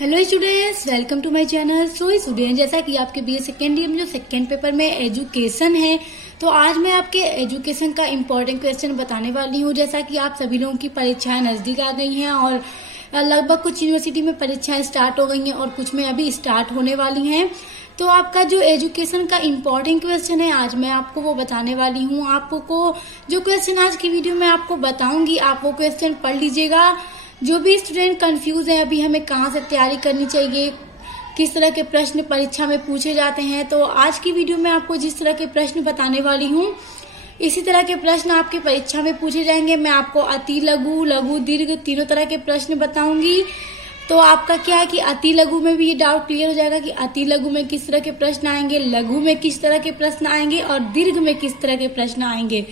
Hello students, welcome to my channel. So student, जैसा कि आपके बीए सेकेंड ईयर में जो सेकेंड पेपर में एजुकेशन है, तो आज मैं आपके एजुकेशन का इम्पोर्टेंट क्वेश्चन बताने वाली हूँ। जैसा कि आप सभी लोगों की परीक्षाएं नजदीक आ गई हैं और लगभग कुछ यूनिवर्सिटी में परीक्षाएं स्टार्ट हो गई हैं और कुछ में अभी स्टार्ट होने वाली हैं। तो आपका जो एजुकेशन का इम्पोर्टेंट क्वेश्चन है, आज मैं आपको वो बताने वाली हूँ। आपको जो क्वेश्चन आज की वीडियो में आपको बताऊंगी, आप वो क्वेश्चन पढ़ लीजिएगा। जो भी स्टूडेंट कंफ्यूज है अभी हमें कहाँ से तैयारी करनी चाहिए, किस तरह के प्रश्न परीक्षा में पूछे जाते हैं, तो आज की वीडियो में आपको जिस तरह के प्रश्न बताने वाली हूँ, इसी तरह के प्रश्न आपके परीक्षा में पूछे जाएंगे। मैं आपको अति लघु, लघु, दीर्घ तीनों तरह के प्रश्न बताऊंगी। तो आपका क्या है कि अति लघु में भी ये डाउट क्लियर हो जाएगा कि अति लघु में किस तरह के प्रश्न आएंगे, लघु में किस तरह के प्रश्न आएंगे और दीर्घ में किस तरह के प्रश्न आएंगे।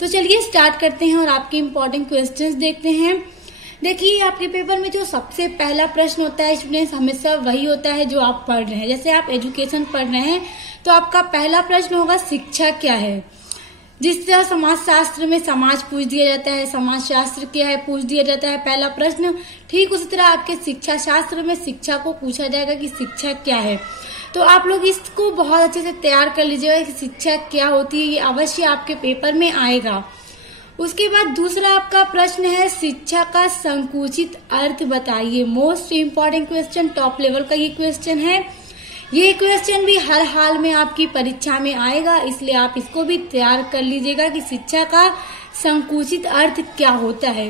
तो चलिए स्टार्ट करते हैं और आपके इम्पोर्टेंट क्वेश्चंस देखते हैं। देखिए, आपके पेपर में जो सबसे पहला प्रश्न होता है स्टूडेंट्स, हमेशा वही होता है जो आप पढ़ रहे हैं। जैसे आप एजुकेशन पढ़ रहे हैं तो आपका पहला प्रश्न होगा शिक्षा क्या है। जिस तरह समाज शास्त्र में समाज पूछ दिया जाता है, समाज शास्त्र क्या है पूछ दिया जाता है पहला प्रश्न, ठीक उसी तरह आपके शिक्षा शास्त्र में शिक्षा को पूछा जाएगा कि शिक्षा क्या है। तो आप लोग इसको बहुत अच्छे से तैयार कर लीजिएगा कि शिक्षा क्या होती है, ये अवश्य आपके पेपर में आएगा। उसके बाद दूसरा आपका प्रश्न है शिक्षा का संकुचित अर्थ बताइए। Most important question, top level का ये क्वेश्चन है। ये क्वेश्चन भी हर हाल में आपकी परीक्षा में आएगा, इसलिए आप इसको भी तैयार कर लीजिएगा कि शिक्षा का संकुचित अर्थ क्या होता है।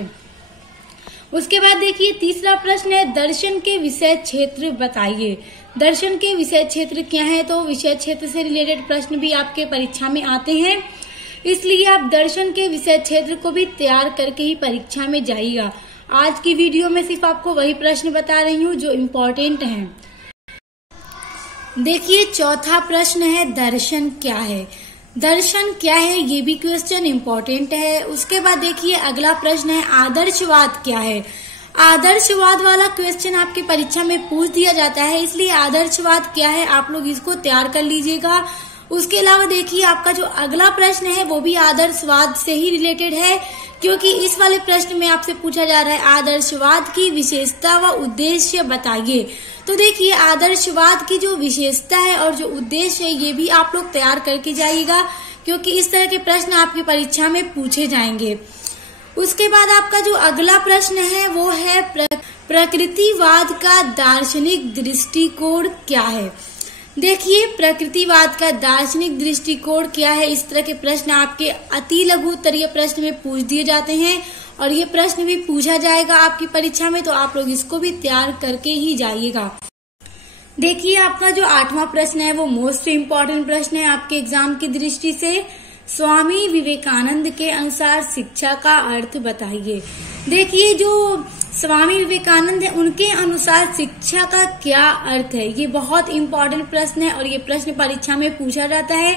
उसके बाद देखिए तीसरा प्रश्न है दर्शन के विषय क्षेत्र बताइए। दर्शन के विषय क्षेत्र क्या है, तो विषय क्षेत्र से रिलेटेड प्रश्न भी आपके परीक्षा में आते हैं, इसलिए आप दर्शन के विषय क्षेत्र को भी तैयार करके ही परीक्षा में जाइएगा। आज की वीडियो में सिर्फ आपको वही प्रश्न बता रही हूँ जो इम्पोर्टेंट हैं। देखिए चौथा प्रश्न है दर्शन क्या है। दर्शन क्या है, ये भी क्वेश्चन इम्पोर्टेंट है। उसके बाद देखिए अगला प्रश्न है आदर्शवाद क्या है। आदर्शवाद वाला क्वेश्चन आपकी परीक्षा में पूछ दिया जाता है, इसलिए आदर्शवाद क्या है आप लोग इसको तैयार कर लीजिएगा। उसके अलावा देखिए आपका जो अगला प्रश्न है वो भी आदर्शवाद से ही रिलेटेड है, क्योंकि इस वाले प्रश्न में आपसे पूछा जा रहा है आदर्शवाद की विशेषता व उद्देश्य बताइए। तो देखिए आदर्शवाद की जो विशेषता है और जो उद्देश्य है ये भी आप लोग तैयार करके जाइएगा, क्योंकि इस तरह के प्रश्न आपकी परीक्षा में पूछे जाएंगे। उसके बाद आपका जो अगला प्रश्न है वो है प्रकृतिवाद का दार्शनिक दृष्टिकोण क्या है। देखिए प्रकृतिवाद का दार्शनिक दृष्टिकोण क्या है, इस तरह के प्रश्न आपके अति लघु उत्तरीय प्रश्न में पूछ दिए जाते हैं और ये प्रश्न भी पूछा जाएगा आपकी परीक्षा में, तो आप लोग इसको भी तैयार करके ही जाइएगा। देखिए आपका जो आठवां प्रश्न है वो मोस्ट इम्पोर्टेंट प्रश्न है आपके एग्जाम की दृष्टि से। स्वामी विवेकानंद के अनुसार शिक्षा का अर्थ बताइए। देखिए जो स्वामी विवेकानंद है उनके अनुसार शिक्षा का क्या अर्थ है, ये बहुत इम्पोर्टेंट प्रश्न है और ये प्रश्न परीक्षा में पूछा जाता है,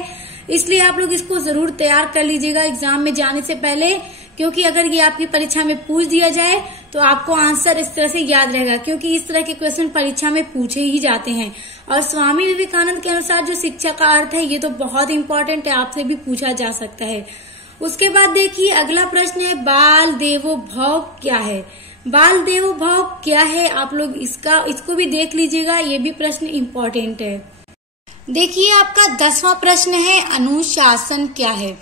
इसलिए आप लोग इसको जरूर तैयार कर लीजिएगा एग्जाम में जाने से पहले, क्योंकि अगर ये आपकी परीक्षा में पूछ दिया जाए तो आपको आंसर इस तरह से याद रहेगा, क्योंकि इस तरह के क्वेश्चन परीक्षा में पूछे ही जाते हैं। और स्वामी विवेकानंद के अनुसार जो शिक्षा का अर्थ है ये तो बहुत इम्पोर्टेंट है, आपसे भी पूछा जा सकता है। उसके बाद देखिए अगला प्रश्न है बाल देवो भव क्या है। बाल देवो भव क्या है, आप लोग इसको भी देख लीजिएगा, ये भी प्रश्न इम्पोर्टेंट है। देखिए आपका 10वां प्रश्न है अनुशासन क्या है।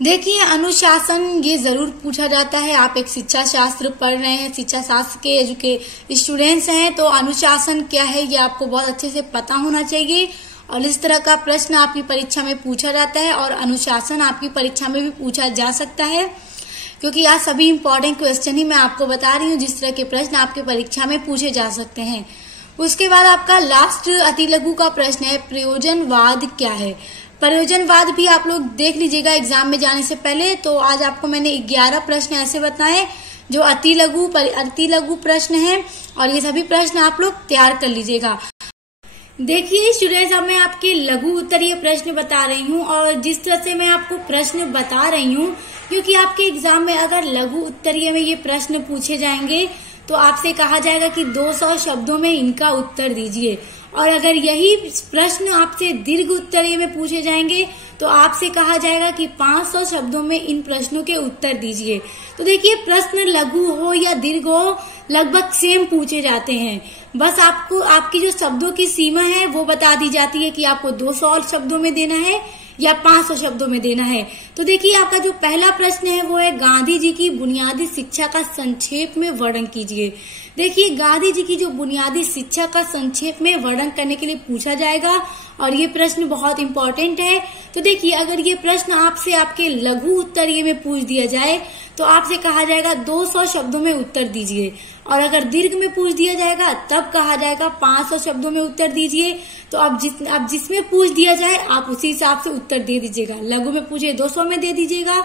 देखिए अनुशासन ये जरूर पूछा जाता है, आप एक शिक्षा शास्त्र पढ़ रहे हैं, शिक्षा शास्त्र के स्टूडेंट्स हैं, तो अनुशासन क्या है ये आपको बहुत अच्छे से पता होना चाहिए और इस तरह का प्रश्न आपकी परीक्षा में पूछा जाता है और अनुशासन आपकी परीक्षा में भी पूछा जा सकता है, क्योंकि आज सभी इम्पोर्टेंट क्वेश्चन ही मैं आपको बता रही हूँ जिस तरह के प्रश्न आपके परीक्षा में पूछे जा सकते हैं। उसके बाद आपका लास्ट अति लघु का प्रश्न है प्रयोजनवाद क्या है। प्रयोजनवाद भी आप लोग देख लीजिएगा एग्जाम में जाने से पहले। तो आज आपको मैंने 11 प्रश्न ऐसे बताए जो अति लघु प्रश्न है और ये सभी प्रश्न आप लोग तैयार कर लीजिएगा। देखिए स्टूडेंट्स, अब मैं आपके लघु उत्तरीय प्रश्न बता रही हूँ और जिस तरह से मैं आपको प्रश्न बता रही हूँ, क्योंकि आपके एग्जाम में अगर लघु उत्तरीय में ये प्रश्न पूछे जाएंगे तो आपसे कहा जाएगा कि 200 शब्दों में इनका उत्तर दीजिए। और अगर यही प्रश्न आपसे दीर्घ उत्तरीय में पूछे जाएंगे तो आपसे कहा जाएगा कि 500 शब्दों में इन प्रश्नों के उत्तर दीजिए। तो देखिए, प्रश्न लघु हो या दीर्घ हो लगभग सेम पूछे जाते हैं, बस आपको आपकी जो शब्दों की सीमा है वो बता दी जाती है कि आपको 200 शब्दों में देना है या 500 शब्दों में देना है। तो देखिए, आपका जो पहला प्रश्न है वो है गांधी जी की बुनियादी शिक्षा का संक्षेप में वर्णन कीजिए। देखिए, गांधी जी की जो बुनियादी शिक्षा का संक्षेप में वर्णन करने के लिए पूछा जाएगा और ये प्रश्न बहुत इंपॉर्टेंट है। तो देखिए, अगर ये प्रश्न आपसे आपके लघु उत्तरीय में पूछ दिया जाए तो आपसे कहा जाएगा 200 शब्दों में उत्तर दीजिए, और अगर दीर्घ में पूछ दिया जाएगा तब कहा जाएगा 500 शब्दों में उत्तर दीजिए। तो अब जिसमें पूछ दिया जाए आप उसी हिसाब से उत्तर दे दीजिएगा। लघु में पूछे 200 में दे दीजिएगा,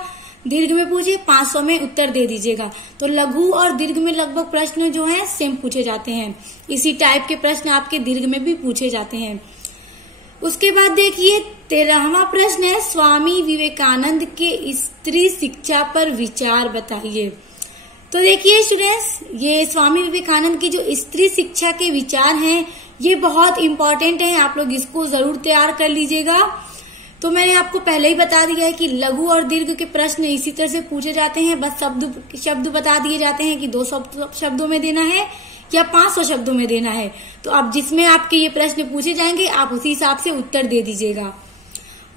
दीर्घ में पूछे 500 में उत्तर दे दीजिएगा। तो लघु और दीर्घ में लगभग प्रश्न जो हैं सेम पूछे जाते हैं। इसी टाइप के प्रश्न आपके दीर्घ में भी पूछे जाते हैं। उसके बाद देखिए, 13वां प्रश्न है स्वामी विवेकानंद के स्त्री शिक्षा पर विचार बताइए। तो देखिए स्टूडेंट्स, ये स्वामी विवेकानंद की जो स्त्री शिक्षा के विचार हैं ये बहुत इंपॉर्टेंट हैं, आप लोग इसको जरूर तैयार कर लीजिएगा। तो मैंने आपको पहले ही बता दिया है कि लघु और दीर्घ के प्रश्न इसी तरह से पूछे जाते हैं, बस शब्द बता दिए जाते हैं कि 200 शब्दों में देना है या 500 शब्दों में देना है। तो अब जिसमें आपके ये प्रश्न पूछे जाएंगे आप उसी हिसाब से उत्तर दे दीजिएगा।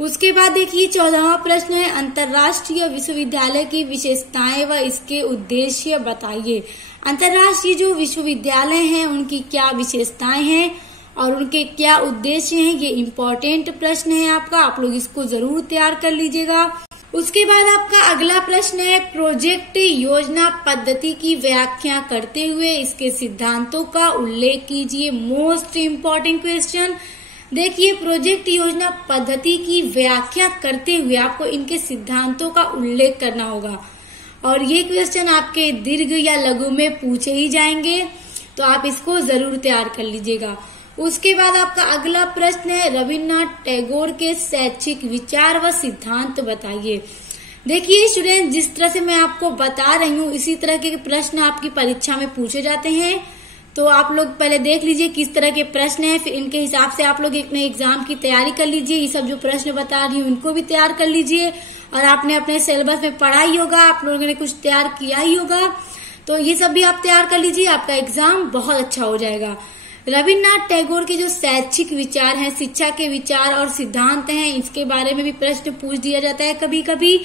उसके बाद देखिए, 14वां प्रश्न है अंतर्राष्ट्रीय विश्वविद्यालय की विशेषताएं व इसके उद्देश्य बताइए। अंतर्राष्ट्रीय जो विश्वविद्यालय हैं उनकी क्या विशेषताएं हैं और उनके क्या उद्देश्य हैं, ये इम्पोर्टेंट प्रश्न है आपका, आप लोग इसको जरूर तैयार कर लीजिएगा। उसके बाद आपका अगला प्रश्न है प्रोजेक्ट योजना पद्धति की व्याख्या करते हुए इसके सिद्धांतों का उल्लेख कीजिए। Most important question. देखिए, प्रोजेक्ट योजना पद्धति की व्याख्या करते हुए आपको इनके सिद्धांतों का उल्लेख करना होगा, और ये क्वेश्चन आपके दीर्घ या लघु में पूछे ही जाएंगे, तो आप इसको जरूर तैयार कर लीजिएगा। उसके बाद आपका अगला प्रश्न है रविन्द्रनाथ टैगोर के शैक्षिक विचार व सिद्धांत बताइए। देखिए स्टूडेंट, जिस तरह से मैं आपको बता रही हूँ इसी तरह के प्रश्न आपकी परीक्षा में पूछे जाते हैं, तो आप लोग पहले देख लीजिए किस तरह के प्रश्न हैं, फिर इनके हिसाब से आप लोग अपने एग्जाम की तैयारी कर लीजिए। ये सब जो प्रश्न बता रही हूँ इनको भी तैयार कर लीजिए, और आपने अपने सिलेबस में पढ़ा ही होगा, आप लोगों ने कुछ तैयार किया ही होगा, तो ये सब भी आप तैयार कर लीजिए, आपका एग्जाम बहुत अच्छा हो जाएगा। रविन्द्रनाथ टैगोर के जो शैक्षिक विचार हैं, शिक्षा के विचार और सिद्धांत हैं, इसके बारे में भी प्रश्न पूछ दिया जाता है कभी कभी।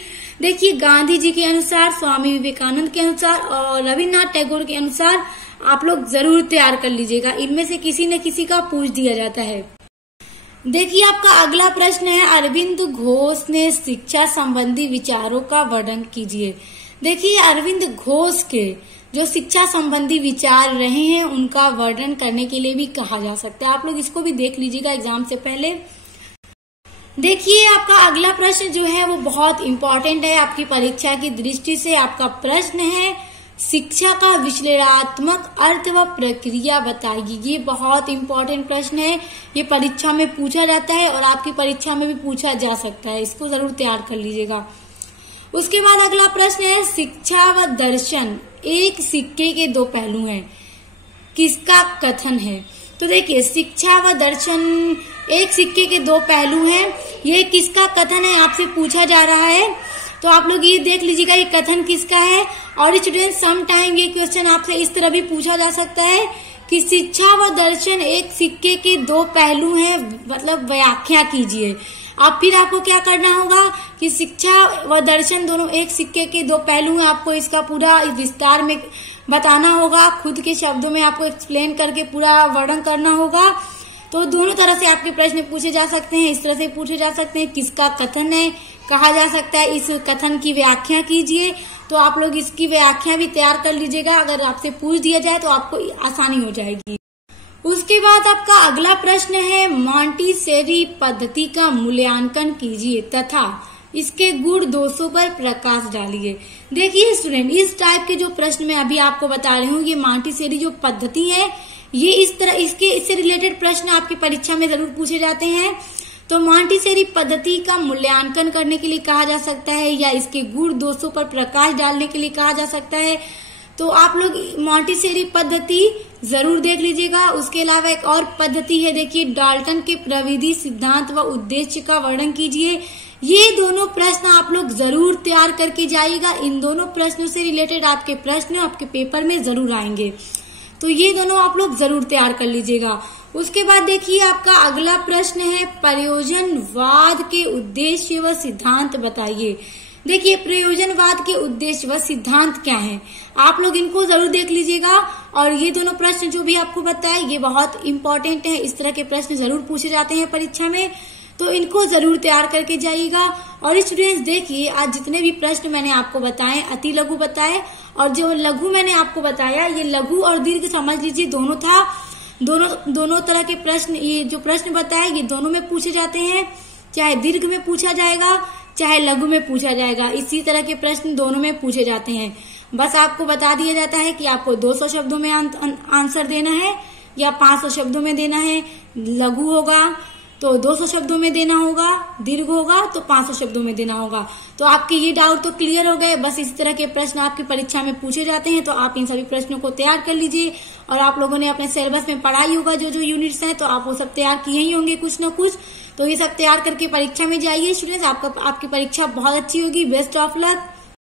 देखिए, गांधी जी के अनुसार, स्वामी विवेकानंद के अनुसार और रविन्द्रनाथ टैगोर के अनुसार आप लोग जरूर तैयार कर लीजिएगा, इनमें से किसी न किसी का पूछ दिया जाता है। देखिए, आपका अगला प्रश्न है अरविंद घोष ने शिक्षा संबंधी विचारों का वर्णन कीजिए। देखिए, अरविंद घोष के जो शिक्षा संबंधी विचार रहे हैं उनका वर्णन करने के लिए भी कहा जा सकता है, आप लोग इसको भी देख लीजिएगा एग्जाम से पहले। देखिए, आपका अगला प्रश्न जो है वो बहुत इंपॉर्टेंट है आपकी परीक्षा की दृष्टि से। आपका प्रश्न है शिक्षा का विश्लेषणात्मक अर्थ व प्रक्रिया बताइए। ये बहुत इंपॉर्टेंट प्रश्न है, ये परीक्षा में पूछा जाता है और आपकी परीक्षा में भी पूछा जा सकता है, इसको जरूर तैयार कर लीजिएगा। उसके बाद अगला प्रश्न है शिक्षा व दर्शन एक सिक्के के दो पहलू हैं, किसका कथन है। तो देखिए, शिक्षा व दर्शन एक सिक्के के दो पहलू हैं, ये किसका कथन है आपसे पूछा जा रहा है, तो आप लोग ये देख लीजिएगा ये कथन किसका है। और स्टूडेंट, सम टाइम ये क्वेश्चन आपसे इस तरह भी पूछा जा सकता है कि शिक्षा व दर्शन एक सिक्के के दो पहलू हैं, मतलब व्याख्या कीजिए। अब फिर आपको क्या करना होगा कि शिक्षा व दर्शन दोनों एक सिक्के के दो पहलू हैं, आपको इसका पूरा विस्तार में बताना होगा, खुद के शब्दों में आपको एक्सप्लेन करके पूरा वर्णन करना होगा। तो दोनों तरह से आपके प्रश्न पूछे जा सकते हैं, इस तरह से पूछे जा सकते हैं किसका कथन है, कहा जा सकता है इस कथन की व्याख्या कीजिए। तो आप लोग इसकी व्याख्या भी तैयार कर लीजिएगा, अगर आपसे पूछ दिया जाए तो आपको आसानी हो जाएगी। उसके बाद आपका अगला प्रश्न है मॉन्टेसरी पद्धति का मूल्यांकन कीजिए तथा इसके गुण दोषों पर प्रकाश डालिए। देखिए स्टूडेंट, इस टाइप के जो प्रश्न मैं अभी आपको बता रही हूँ, ये मॉन्टेसरी जो पद्धति है, ये इस तरह इससे रिलेटेड प्रश्न आपकी परीक्षा में जरूर पूछे जाते हैं। तो मॉन्टेसरी पद्धति का मूल्यांकन करने के लिए कहा जा सकता है या इसके गुण दोषों पर प्रकाश डालने के लिए कहा जा सकता है। तो आप लोग मॉन्टेसरी पद्धति जरूर देख लीजिएगा। उसके अलावा एक और पद्धति है, देखिए, डाल्टन के प्रविधि सिद्धांत व उद्देश्य का वर्णन कीजिए। ये दोनों प्रश्न आप लोग जरूर तैयार करके जाइएगा। इन दोनों प्रश्नों से रिलेटेड आपके प्रश्न आपके पेपर में जरूर आएंगे, तो ये दोनों आप लोग जरूर तैयार कर लीजिएगा। उसके बाद देखिए आपका अगला प्रश्न है, प्रयोजनवाद के उद्देश्य व सिद्धांत बताइए। देखिए, प्रयोजनवाद के उद्देश्य व सिद्धांत क्या है, आप लोग इनको जरूर देख लीजिएगा। और ये दोनों प्रश्न जो भी आपको बताए ये बहुत इंपॉर्टेंट है, इस तरह के प्रश्न जरूर पूछे जाते हैं परीक्षा में, तो इनको जरूर तैयार करके जाइएगा। और स्टूडेंट्स देखिए, आज जितने भी प्रश्न मैंने आपको बताए, अति लघु बताए और जो लघु मैंने आपको बताया, ये लघु और दीर्घ समझ लीजिए दोनों था। दोनों तरह के प्रश्न, ये जो प्रश्न बताए ये दोनों में पूछे जाते हैं, चाहे दीर्घ में पूछा जाएगा चाहे लघु में पूछा जाएगा। इसी तरह के प्रश्न दोनों में पूछे जाते हैं। बस आपको बता दिया जाता है कि आपको 200 शब्दों में आंसर देना है या 500 शब्दों में देना है। लघु होगा तो 200 शब्दों में देना होगा, दीर्घ होगा तो 500 शब्दों में देना होगा। तो आपके ये डाउट तो क्लियर हो गए। बस इस तरह के प्रश्न आपकी परीक्षा में पूछे जाते हैं, तो आप इन सभी प्रश्नों को तैयार कर लीजिए। और आप लोगों ने अपने सिलेबस में पढ़ाई होगा जो जो यूनिट्स हैं, तो आप वो सब तैयार किए ही होंगे कुछ न कुछ। तो ये सब तैयार करके परीक्षा में जाइए स्टूडेंट्स, आपकी परीक्षा बहुत अच्छी होगी। Best of luck.